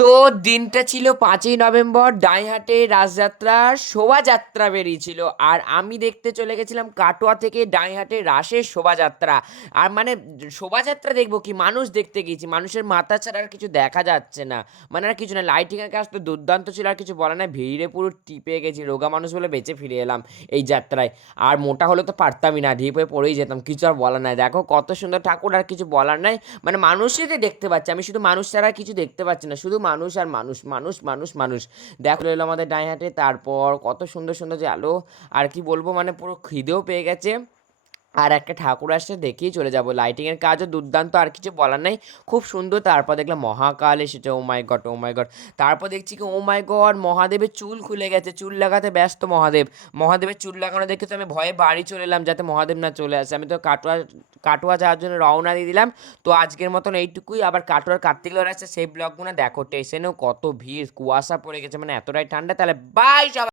তো দিনটা ছিল 5ই নভেম্বর, ডাইহাটে রাসযাত্রার শোভাযাত্রা বেরিয়েছিল। আর আমি দেখতে চলে গেছিলাম কাটোয়া থেকে ডাইহাটে রাসের শোভাযাত্রা। আর মানে শোভাযাত্রা দেখবো কি, মানুষ দেখতে গিয়েছি, মানুষের মাথা ছাড়া আর কিছু দেখা যাচ্ছে না। মানে আর কিছু না, লাইটিংয়ের কাজ তো দুর্দান্ত ছিল, আর কিছু বলা নাই। ভিড়ে পুরো টিপে গেছি, রোগা মানুষ বলে বেঁচে ফিরে এলাম এই যাত্রায়। আর মোটা হলে তো পারতামই না, ঢিপ হয়ে পড়েই যেতাম, কিছু আর বলার নাই। দেখো কত সুন্দর ঠাকুর, আর কিছু বলার নাই। মানে মানুষই তো দেখতে পাচ্ছি, আমি শুধু মানুষ ছাড়া আর কিছু দেখতে পাচ্ছি না, শুধু মানুষ আর মানুষ, মানুষ মানুষ মানুষ। দেখো এলো আমাদের ডাইহাটে, তারপর কত সুন্দর সুন্দর যে আলো, আর কি বলবো, মানে পুরো খিদেও পেয়ে গেছে। আর একটা ঠাকুর আসছে, দেখেই চলে যাবো। লাইটিংয়ের কাজও দুর্দান্ত, আর কিছু বলার নাই, খুব সুন্দর। তারপর দেখলাম মহাকাল এসেছে, ও মাই গড, ও মাই গড। তারপর দেখছি কি, ও মাই গড, মহাদেবের চুল খুলে গেছে, চুল লাগাতে ব্যস্ত মহাদেব। মহাদেবের চুল লাগানো দেখে তো আমি ভয়ে বাড়ি চলে এলাম, যাতে মহাদেব না চলে আসে। আমি তো কাটোয়া কাটোয়া যাওয়ার জন্য রওনা দিয়ে দিলাম। তো আজকের মতন এইটুকুই। আবার কাটোয়ার কার্তিক লড়াই আসছে, সেই ব্লগগুলো দেখো। স্টেশনেও কত ভিড়, কুয়াশা পড়ে গেছে, মানে এতটাই ঠান্ডা। তাহলে বাই সবাই।